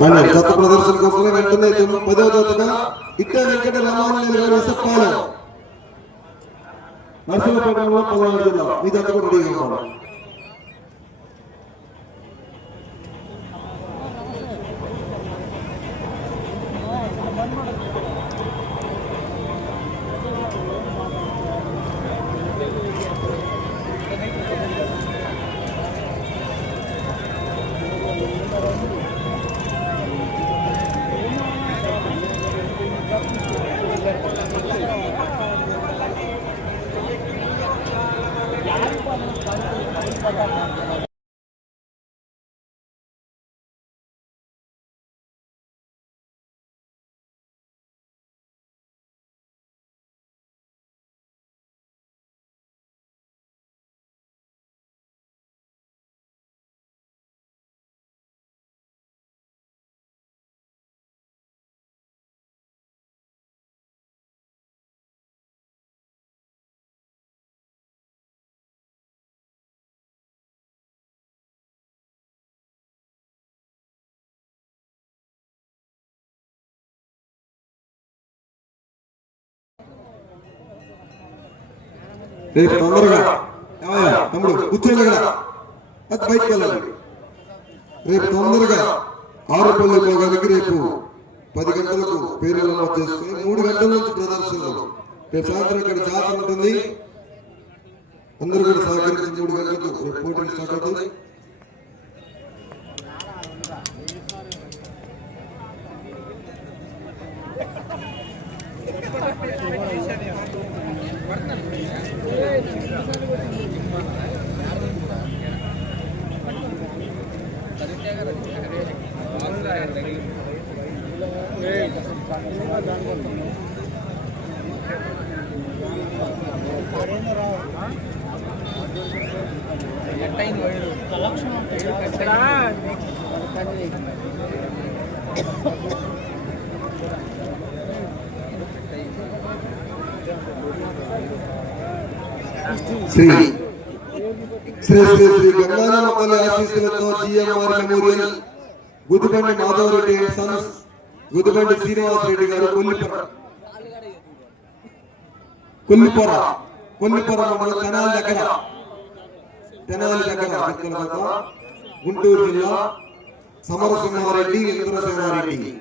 మన జత ప్రదర్శన కోసమే వెంటనే పదవ జతగా వెంకట రామాంజనేయులు గారు ఇసప్పాలెం నరసింహపట్నంలో పదహారు జిల్లా మీ జత కూడా రెడీగా రేపు తొందరగా. తమ్ముడు కూర్చోండి కదా అది బయటకు వెళ్ళాలి రేపు తొందరగా ఆరుపల్లి భాగానికి రేపు పది గంటలకు పేరు నమోదు మూడు గంటల నుంచి ప్రదర్శనలు. రేపు సాయంత్రం ఇక్కడ జాతర ఉంటుంది. అందరూ కూడా సహకరించి మూడు గంటలకు రేపు పోటీలు స్టార్ట్ శ్రీ శ్రీ శ్రీ శ్రీ గంగారామ తల్లి ఆశీస్సులతో GMR memorial Gudibandi Madhavareddy and sons Gudibandi Srinivas Reddy garu Kollipara Kollipora Kollipara మండలం తెనాలి దగ్గర. తెనాలి దగ్గర గుంటూరు జిల్లా సమరసింహారెడ్డి ఇంద్రసేనారెడ్డి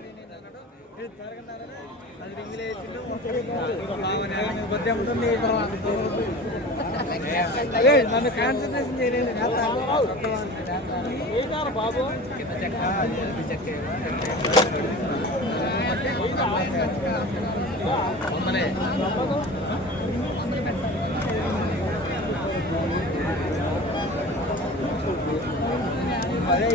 నన్ను కాన్సన్ట్రేషన్ చేయలేదు బాబు అదే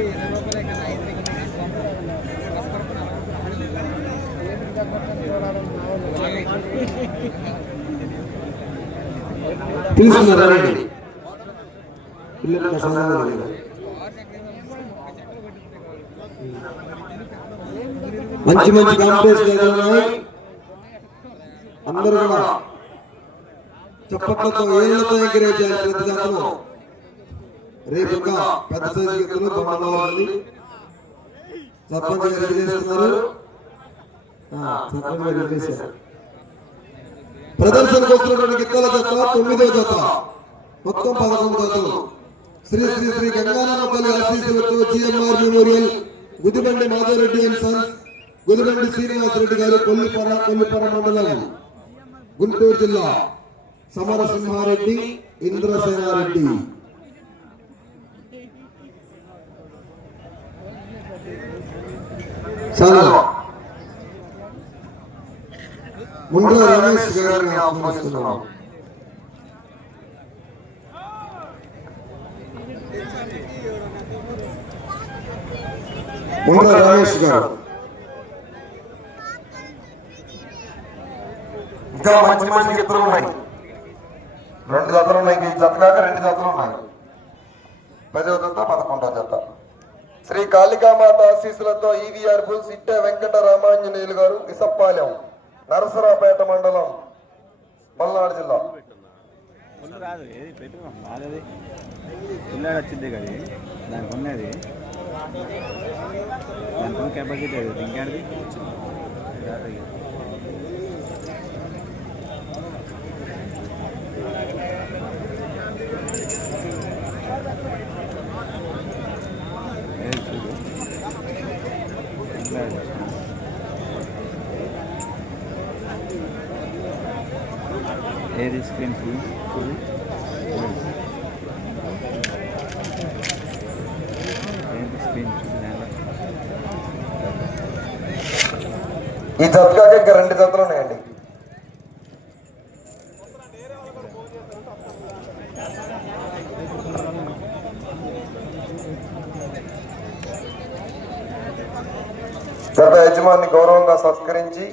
తీసుకున్నారండి. రూపాయలే కదా మంచి మంచి కాంపిటీషన్ ఉన్నాయి అందరూ కూడా చప్పట్లతో ఏళ్ళతో ఎంకరేజ్ చేయాలి ప్రతి దాంట్లో రేపు ఇంకా పెద్ద సైజు ఎత్తులు బండలవాళ్ళని సర్పంచ్ గారు రెడీ చేస్తున్నారు సర్పంచ్ గారు రెడీ చేశారు ప్రదర్శనకు వస్తున్నటువంటి గిత్తల జత తొమ్మిదో జత. మొత్తం పదకొండు జతలు. శ్రీ శ్రీ శ్రీ గంగారామ తల్లి ఆశీస్సులతో GMR memorial Gudibandi Madhavareddy and sons Gudibandi Srinivasareddy garu Kollipara Kollipara మండలం గుంటూరు జిల్లా సమరసింహారెడ్డి ఇంద్రసేనారెడ్డి. చాలా. ముందు రమేష్ గారిని ఆహ్వానిస్తున్నాం. ఉండ్ర రమేష్ గారు. ఇంకా మంచి మంచి ఇద్దరు ఉన్నాయి. రెండు జతలు ఉన్నాయి ఈ జత కాక రెండు జతలు ఉన్నాయి. పదవ జత పదకొండవ జత. శ్రీ కాళికామాత ఆశీస్సులతో ఈవీఆర్ బుల్స్ ఇట్టే వెంకట రామాంజనేయులు గారు ఇసప్పాలెం నరసరావుపేట మండలం మల్నాడు జిల్లా. రాదు ఏది పెట్టుకున్నాం బాగాది పిల్లాడు వచ్చింది కదా దానికి ఉన్నది దానికి ఉన్న కెపాసిటీ అది ఇంకేంటిది రాదు ఏది స్క్రీన్ ఫుల్ ఫుల్ ఈ జత కాక ఇంకా రెండు జతలు ఉన్నాయండి. గత యజమాని గౌరవంగా సత్కరించి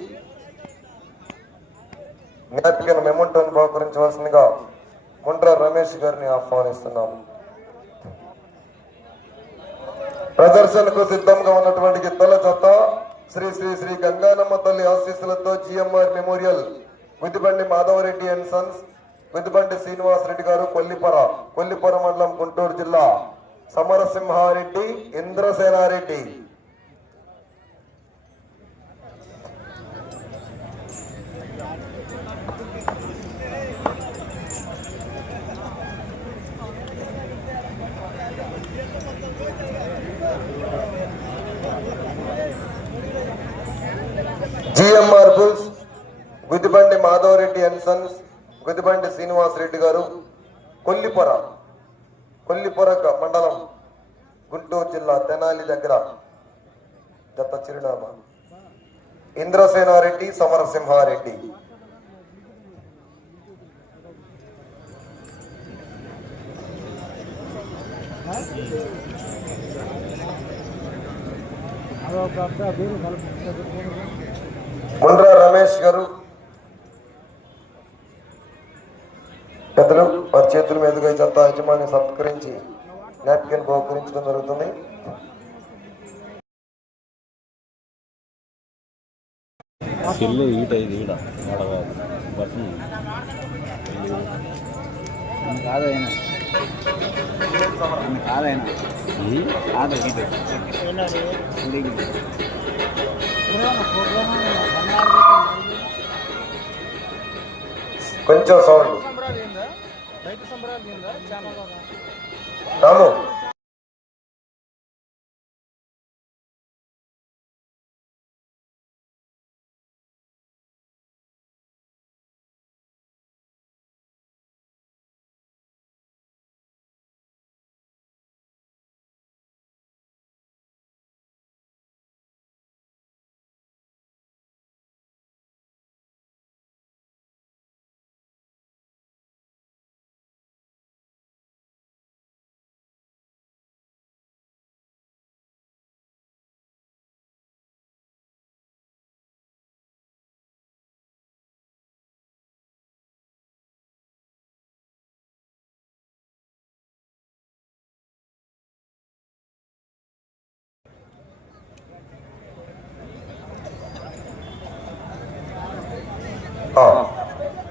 జ్ఞాపికను బహుకరించవలసిందిగా కుంట్ర రమేష్ గారిని ఆహ్వానిస్తున్నాం. ప్రదర్శనకు సిద్ధంగా ఉన్నటువంటి గిద్దల చెత్త శ్రీ శ్రీ శ్రీ గంగానమ్మ తల్లి ఆశీస్సులతో GMR memorial Guddibandi Madhavareddy and sons Guddibandi Srinivas Reddy garu Kollipara Kollipara మండలం గుంటూరు జిల్లా Samarasimhareddy Indrasenareddy GMR bulls Gudibandi Madhavareddy and sons Gudibandi Srinivas Reddy garu Kollipora Kollipora మండలం గుంటూరు జిల్లా తెనాలి దగ్గర గత చిరునామా. ఇంద్రసేనారెడ్డి సమరసింహారెడ్డి. ముండ్రా రమేష్ గారు పెద్దలు వారి చేతుల మీదుగా చెత్త యజమాని సత్కరించి నాప్కిన్ బహుకరించడం జరుగుతుంది. సెల్లు ఈట ఇది ఈడ బటన్ కాదైనా కాదైనా కాదు కొంచెం సౌండ్. సంబరాలు ఏందా? రైతు సంబరాలు ఏందా? చాలా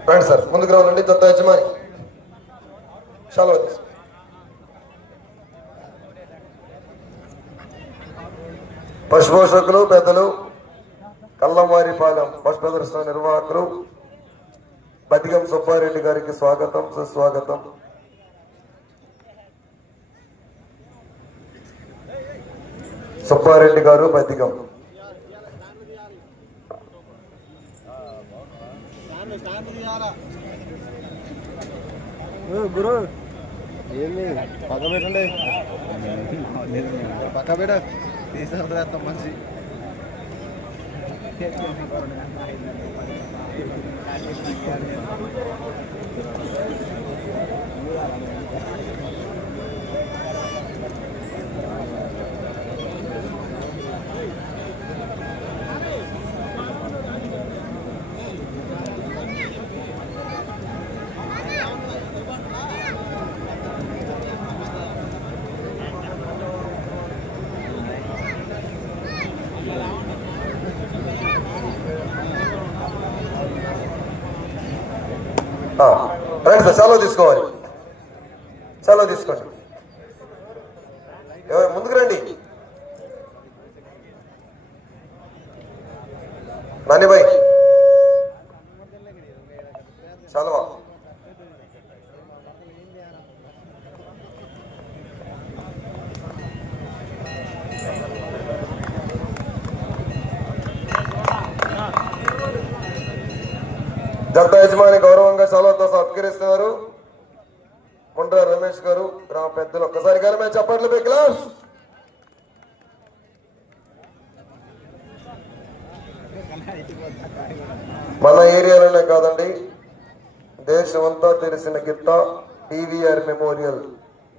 రండి సార్ ముందుకు రావాలండి దత్త యజమాని. చాలా పశుపోషకులు పెద్దలు కల్లంవారిపాలెం పశు ప్రదర్శన నిర్వాహకులు బతికం సుబ్బారెడ్డి గారికి స్వాగతం సుస్వాగతం. సుబ్బారెడ్డి గారు బతికం గురు. ఏంది? పక్క పెట్టండి. పక్క పెట్ట. తీసుకుంటా మనిషి ఆ, రండి సార్ సెలవు తీసుకోవాలి. సెలవు తీసుకోండి. ఎవరు ముందుకు రండి. నాని భాయ్ జంట యజమాని గౌరవంగా సెలవుతో సత్కరిస్తున్నారు ముండ్ర రమేష్ గారు గ్రామ పెద్దలు ఒక్కసారి గారు మేము చెప్పట్లు బెక్కిలా మన ఏరియాలోనే కాదండి దేశమంతా గిత్త టీవీఆర్ మెమోరియల్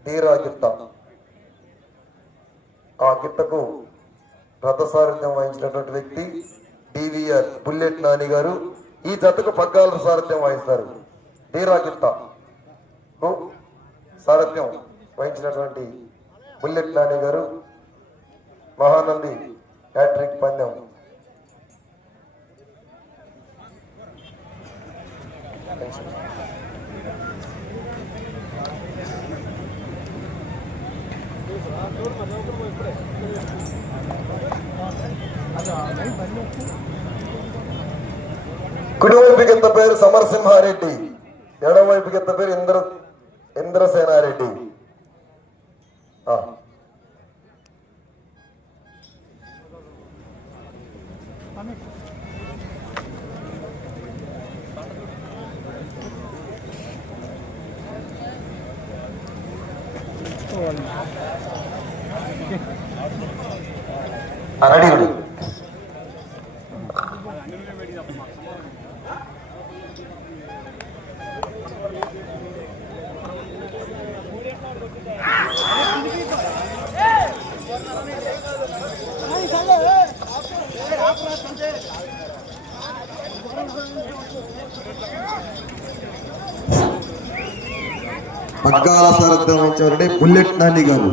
ధీరా గిత్త. ఆ గిత్తకు రథసారథ్యం వహించినటువంటి వ్యక్తి డివిఆర్ బుల్లెట్ నాని గారు ఈ జతకు పగ్గాల సారథ్యం వహిస్తారు ధీరా గిత్తకు సారథ్యం వహించినటువంటి బుల్లెట్ నాని గారు మహానంది హ్యాట్రిక్ పందెం. కుడివైపుకి ఎంత పేరు సమరసింహారెడ్డి ఎడమవైపుకి ఎంత పేరు ఇంద్ర ఇంద్రసేనారెడ్డి ఆ. ఆ, రెడీ అరడిగుడు పగ్గాల సారథ్యం వహించారంటే బుల్లెట్ నాని గారు.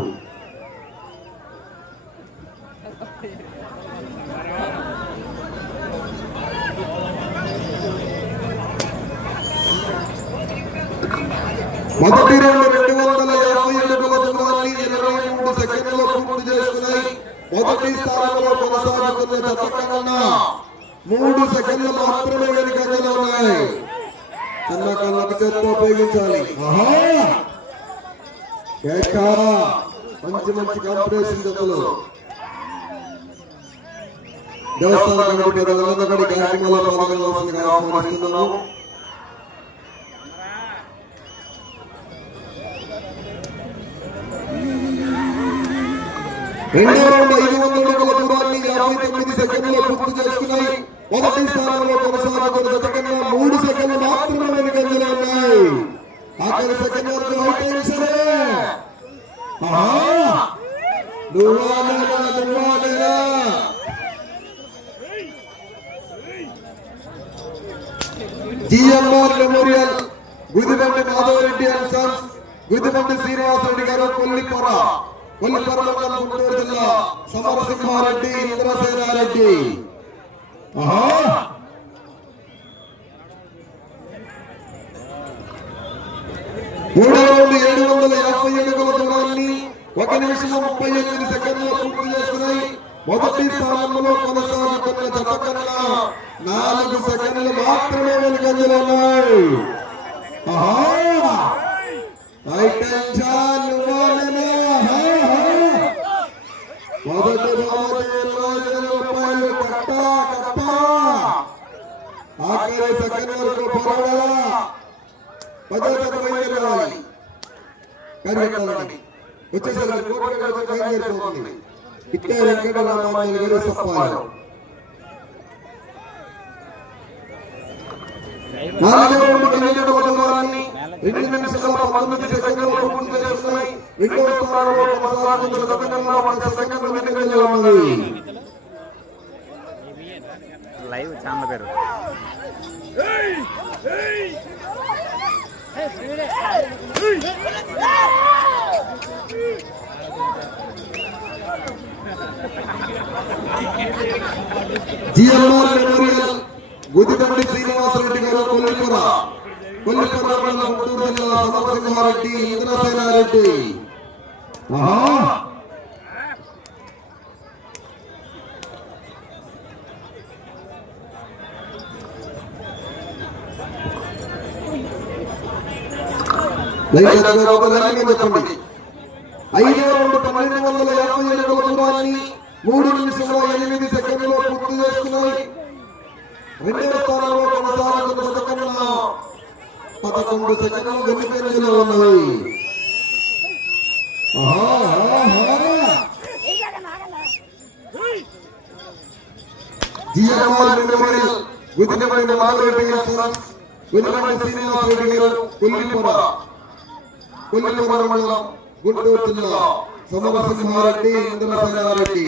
మొదటి రెండు రెండు వందల యాభై అడుగుల దూరాన్ని ఇరవై మూడు సెకండ్లలో పూర్తి చేసుకున్నాయి. మొదటి స్థానంలో కొనసాగుతున్న జత కన్నా మూడు సెకండ్లు మాత్రమే వెనుకంజలో ఉన్నాయి. చిన్న కళ్ళకు చేత్తో ఉపయోగించాలి. మంచి మంచి కాంపిటీషన్ జతలు. దేవస్థాన కమిటీ కూడా కార్యక్రమంలో పాల్గొనవలసిందిగా ఆహ్వానిస్తున్నాము రెండో రౌండ్ ఐదు వందల అడుగుల దూరాన్ని యాభై తొమ్మిది సెకండ్లో పూర్తి చేసుకున్నాయి మొదటి స్థానంలో కొనసాగుతున్న జత కన్నా మూడు సెకండ్లు మాత్రమే వెనుకంజలో ఉన్నాయి ఆఖరి సెకండ్ వరకు high టెన్షనే GMR memorial Gudibandi Madhavareddy and sons Gudibandi Srinivasareddy garu Kollipora Kollipora Guntur జిల్లా సమరసింహారెడ్డి ఇంద్రసేనారెడ్డి మూడు వందల ఏడు వందల యాభై అడుగుల దూరాన్ని ఒక నిమిషం ముప్పై ఎనిమిది సెకండ్లు పూర్తి చేస్తున్నాయి. మొదటి స్థానంలో కొనసాగుతున్న జత కన్నా నాలుగు సెకండ్లు మాత్రమే వెనుకంజలో ఉన్నాయి. ఆఖరి వరకు పోరాడాలా పదోదశ బయలుదేరాలి కార్యక్రమాన్ని వచ్చేసరికి కోట్ల బయలుదేరిపోతుంది ఇట్టే వెంకటరామాయణ గారు రెండు నిమిషాల పంతొమ్మిది సెకండ్లు పూర్తి చేస్తున్నాయి రెండో స్థానంలో కొనసాగుతున్న గత కన్నా ఒక వెనుకంజలో లైవ్ ఛానల్ పేరు. జిఎంఆర్ మెమోరియల్ గుదిబండి శ్రీనివాసరెడ్డి గారు కొల్లిపుర కొల్లిపురం మండలం గుంటూరు జిల్లా సమరసింహారెడ్డి ఇంద్రసేనారెడ్డి ఆహా. లైన్ చెప్పండి. ఐదు రెండు పన్నెండు వందల యాభై ఎనిమిది దూరాన్ని మూడు నిమిషంలో ఎనిమిది సెకండ్లో పూర్తి చేసుకున్నాయి. రెండవ స్థానంలో కొనసాగుతున్న పథకంలో పదకొండు సెకండ్లు వెనుకంజలో మాధవరెడ్డి గారు గుదినపల్లి శ్రీనివాస్ రెడ్డి గారు కొల్లిపుర మండలం గుంటూరు జిల్లా సమరసింహారెడ్డి ఇంద్రసేనారెడ్డి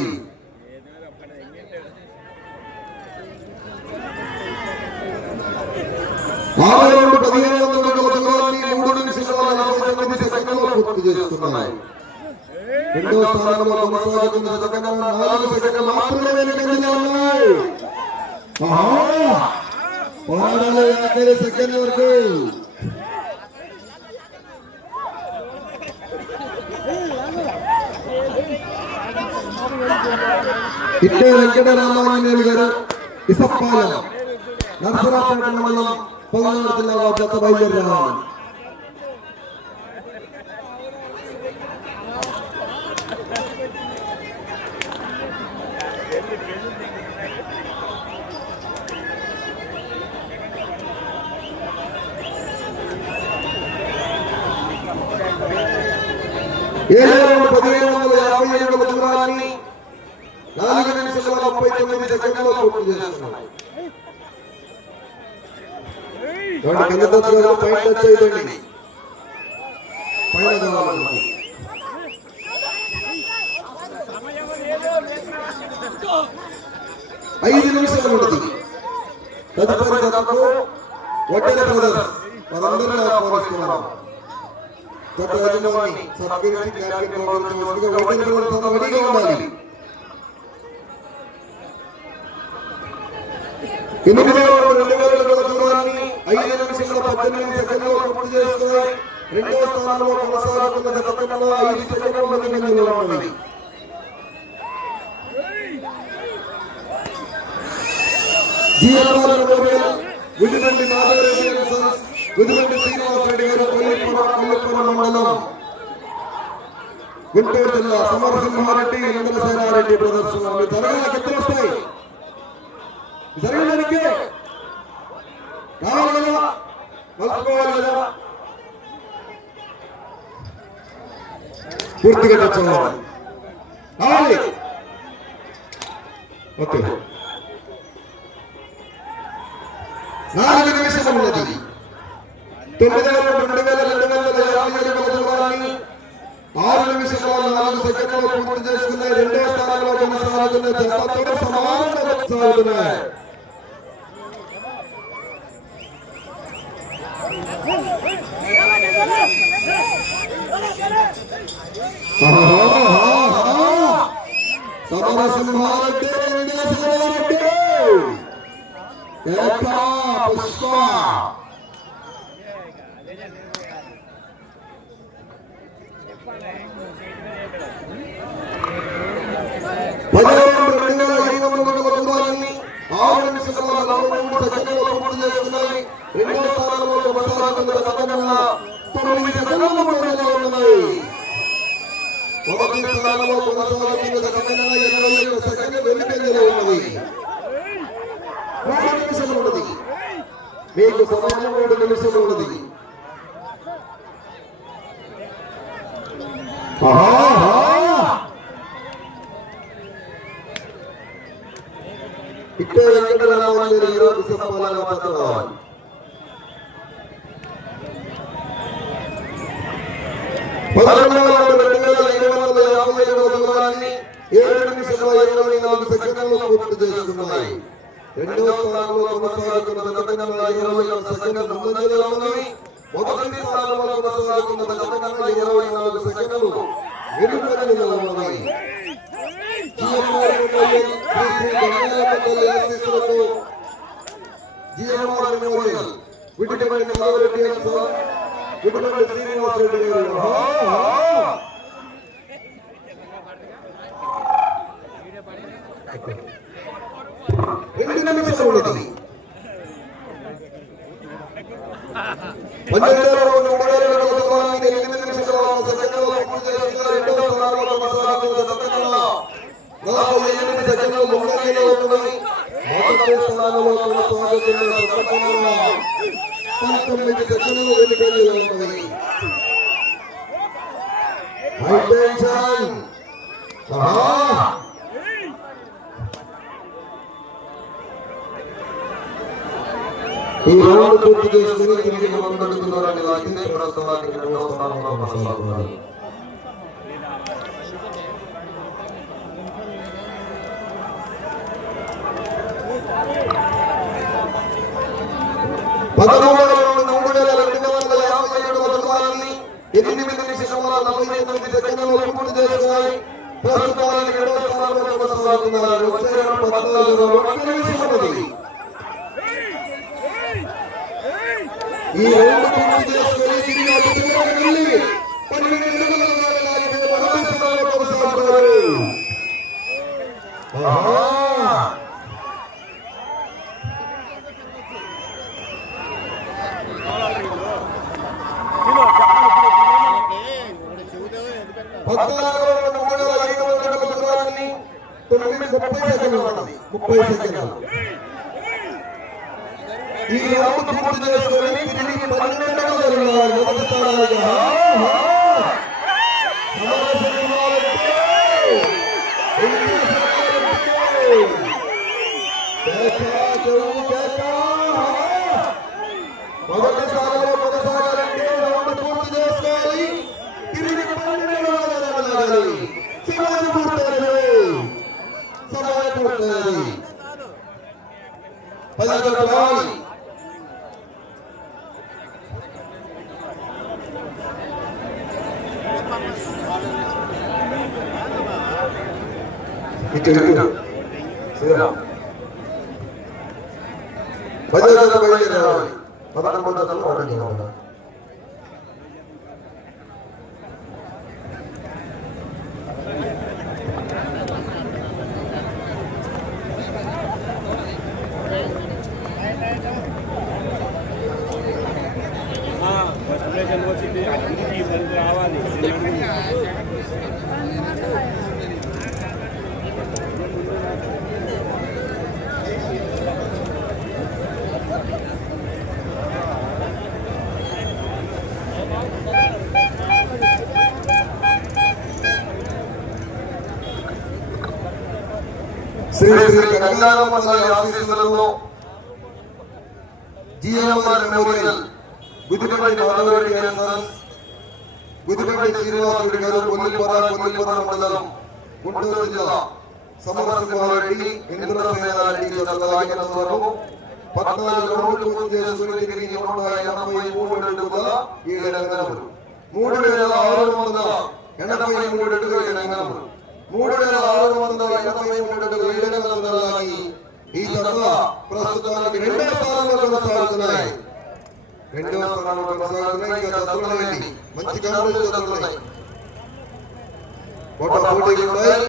ఆరు రెండు పదిహేను వందల అడుగుల దూరాన్ని మూడు నిమిషాల నలభై తొమ్మిది సెకండ్లలో పూర్తి చేస్తున్నాయి. రెండో స్థానంలో కొనసాగుతున్న నాలుగు సెకండ్లు మాత్రమే వెనుకంజలో ఉన్నాయి. వరకు ఇట్టే వెంకట రామాంజనేయులు గారు ఇసప్పాలెం నరసరాపేట మండలం పల్నాడు జిల్లా వారి జత బయలుదేరి రావాలి ఏడు నాలుగు నిమిషాల ముప్పై తొమ్మిది సెకండ్లో పూర్తి చేస్తున్నాయి. పైన వచ్చేదండి పైన కావాలి ఐదు నిమిషాలు ఉంటుంది. తదుపరి జతకు వడ్డెల బ్రదర్స్. వారందరినీ ఆహ్వానిస్తున్నాం గత యజమాని సత్కరించి క్యాప్టెన్ గౌరవించవలసిందిగా వడ్డెల బ్రదర్స్ అంతా రెడీగా ఉండాలి. ఎనిమిది వేల రెండు వేల అడుగుల దూరాన్ని ఐదు నిమిషంలో పద్దెనిమిది సెకండ్లో పూర్తి చేసుకుని రెండవ స్థానంలో కొనసాగుతున్న గతంలో ఐదు సెకండ్లు ముందంజలో ఉన్నది. జిఎల్ఆర్ మెమోరియల్ శ్రీనివాసరెడ్డి గారు కొల్లిపుర కొల్లిపుర మండలం. గుంటూరు జిల్లా సమరసింహారెడ్డి ఇంద్రసేనారెడ్డి ప్రదర్శన తరగతి ఎత్తులు వస్తాయి? జరగడానికి కావాలి కదా? మలుపుకోవాలి కదా? పూర్తిగా తెచ్చుకోవాలి. కావాలి. ఓకే. నాలుగు నిమిషం ఉన్నది. తొమ్మిది వేల రెండు వేల రెండు వందల యాభై ఎనిమిది దూరాన్ని ఆరు నిమిషాల నాలుగు సెకండ్లు పూర్తి చేసుకున్నాయి రెండో స్థానంలో కొనసాగుతున్న జతతో సమానంగా కొనసాగుతున్నాయి. సమరసింహారెడ్డి వెంకటేశ్వరరెడ్డి ఏకా పుష్ప పదిహేను రెండు వేల ఐదు వందల దూరాన్ని ఆరు నిమిషాల పూర్తి చేసుకున్నాయి రెండో స్థానం కొనసాగుతున్న గతంలో తొమ్మిది సెకండ్ల ముందంజలో ఉన్నాయి. మొదటి స్థానంలో కొనసాగుతున్న ఇరవై ఒక్క సెకండ్ ఉన్నది. మూడు నిమిషాలు ఉన్నది. మీకు సమయం మూడు నిమిషాలు ఉన్నది. ఈరోజు సభ పత్రాలు పదకొండవ రెండు వేల ఐదు వందల యాభై ఏడవ దూరాన్ని ఏడు నిమిషాల ఇరవై నాలుగు సెకండ్లు పూర్తి చేసుకున్నాయి. రెండవ స్థానంలో కొనసాగుతున్న ఇరవై ఒక్క సెకండ్లు ముందంజలో ఉన్నవి మొదటి స్థానంలో కొనసాగుతున్న ఇరవై నాలుగు సెకండ్లు వెనుకంజలో మెమోరియల్ సార్ గుడిపల్లి శ్రీనివాస్ రెడ్డి గారు ఆహా! రెండు నిమిషాలు ఉన్నది పన్నెండవ రౌండ్ మూడవ రౌండ్ మొదలైన ఎనిమిది నిమిషాల సెకండ్లలో పూర్తి చేసుకున్న రెండవ స్థానంలో కొనసాగుతున్న దత్తకళ నలభై ఎనిమిది సెకండ్లు ముందంజలో ఉన్నది మొదటి స్థానంలో కొనసాగుతున్న దత్తకళ పంతొమ్మిది సెకండ్లు వెనుకంజలో ఉన్నది హై టెన్షన్ ఆహా ఈ రౌండ్ పూర్తి చేసుకుని తిరిగి ముందుకు దూరాన్ని లాగితే ప్రస్తుతానికి రెండవ స్థానంలో కొనసాగుతున్నారు పదమూడవ రౌండ్ మూడు వేల రెండు వందల యాభై ఏడు దూరాన్ని ఎనిమిది నిమిషముల నలభై ఎనిమిది సెకండ్లలో పూర్తి ప్రస్తుతానికి రెండవ స్థానంలో కొనసాగుతున్నారు వచ్చే పద్నాలుగు ఈ రౌండ్ పూర్తి చేసుకొని తిరిగి అటు చివరికి వెళ్ళి పన్నెండు నిమిషాల లాగితే మొదటి స్థానంలో కొనసాగుతారు ఆహా! పద్నాలుగు మూడు వేల ఐదు వందల దూరాన్ని తొమ్మిది ముప్పై సెకండ్లు ఉన్నది ముప్పై సెకండ్లు ఈ రౌండ్ పూర్తి చేసుకొని తిరిగి పన్నెండవ మొదటి సమర సింహారెడ్డి! ఎన్టీ సింహారెడ్డి! కేక, చెవు కేక! మొదటి స్థానంలో కొనసాగాలంటే రౌండ్ పూర్తి చేసుకోవాలి తిరిగి పన్నెండవ జరగాలి సమయం పూర్తయినది సమయం పూర్తయినది పది గంటలు రావాలి ఇటు ఇటు. శ్రీరామ్. పది గంటలు పదకొండు గంటలు ఒకటి. శ్రీ శ్రీ గంగారమ్మ తల్లి ఆశీస్సులతో జిఎంఆర్ మెమోరియల్ గుదిపల్లి మాధవరెడ్డి గారి సరస్ గుదిపల్లి శ్రీనివాసరెడ్డి గారు కొల్లిపొర కొల్లిపొర మండలం గుంటూరు జిల్లా సమరసింహారెడ్డి ఇంద్రసేనారెడ్డి యొక్క లాగినంత వరకు పద్నాలుగు రౌండ్లు పూర్తి చేసుకుని తిరిగి నూట ఎనభై మూడు అడుగుల ఏడు అంగనములు మూడు వేల ఆరు వందల ఎనభై మూడు అడుగుల ఏడు అంగనములు మూడు వేల ఆరు వందల ఎనభై మూడు ఏడు ఈ జత ప్రస్తుతానికి రెండవ స్థానంలో కొనసాగుతున్నాయి. రెండవ స్థానంలో కొనసాగుతున్నాయి. జతలు మంచి పోటీలు ఉన్నాయి